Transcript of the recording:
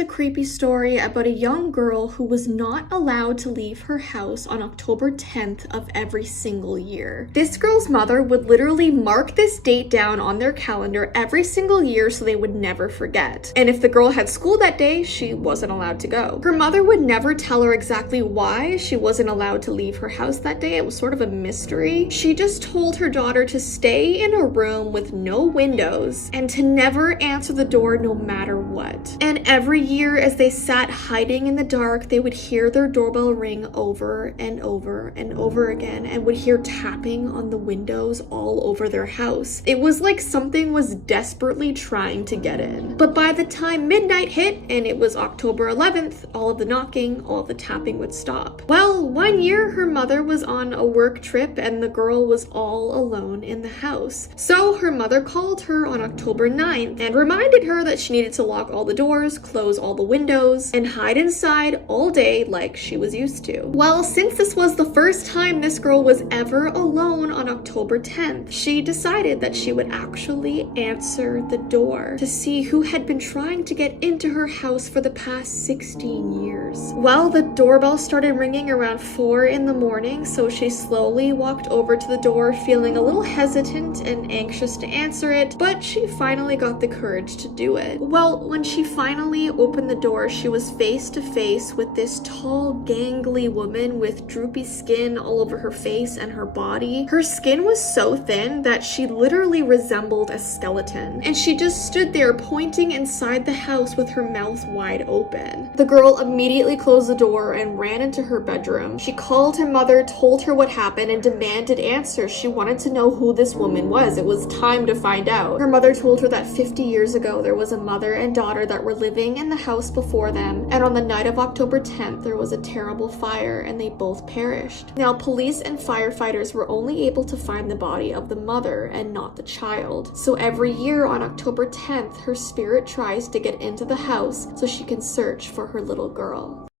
a creepy story about a young girl who was not allowed to leave her house on October 10th of every single year. This girl's mother would literally mark this date down on their calendar every single year so they would never forget. And if the girl had school that day, she wasn't allowed to go. Her mother would never tell her exactly why she wasn't allowed to leave her house that day. It was sort of a mystery. She just told her daughter to stay in a room with no windows and to never answer the door no matter what. And every year as they sat hiding in the dark, they would hear their doorbell ring over and over and over again and would hear tapping on the windows all over their house. It was like something was desperately trying to get in. But by the time midnight hit and it was October 11th, all of the knocking, all of the tapping would stop. Well, one year her mother was on a work trip and the girl was all alone in the house. So her mother called her on October 9th and reminded her that she needed to lock all the doors, close all the windows, and hide inside all day like she was used to. Well, since this was the first time this girl was ever alone on October 10th, she decided that she would actually answer the door to see who had been trying to get into her house for the past 16 years. Well, the doorbell started ringing around 4 in the morning, so she slowly walked over to the door feeling a little hesitant and anxious to answer it, but she finally got the courage to do it. Well, when she finally opened the door, she was face to face with this tall, gangly woman with droopy skin all over her face and her body. Her skin was so thin that she literally resembled a skeleton, and she just stood there pointing inside the house with her mouth wide open. The girl immediately closed the door and ran into her bedroom. She called her mother, told her what happened, and demanded answers. She wanted to know who this woman was. It was time to find out. Her mother told her that 50 years ago there was a mother and daughter that were living in the house before them, and on the night of October 10th there was a terrible fire and they both perished. Now, police and firefighters were only able to find the body of the mother and not the child. So every year on October 10th, her spirit tries to get into the house so she can search for her little girl.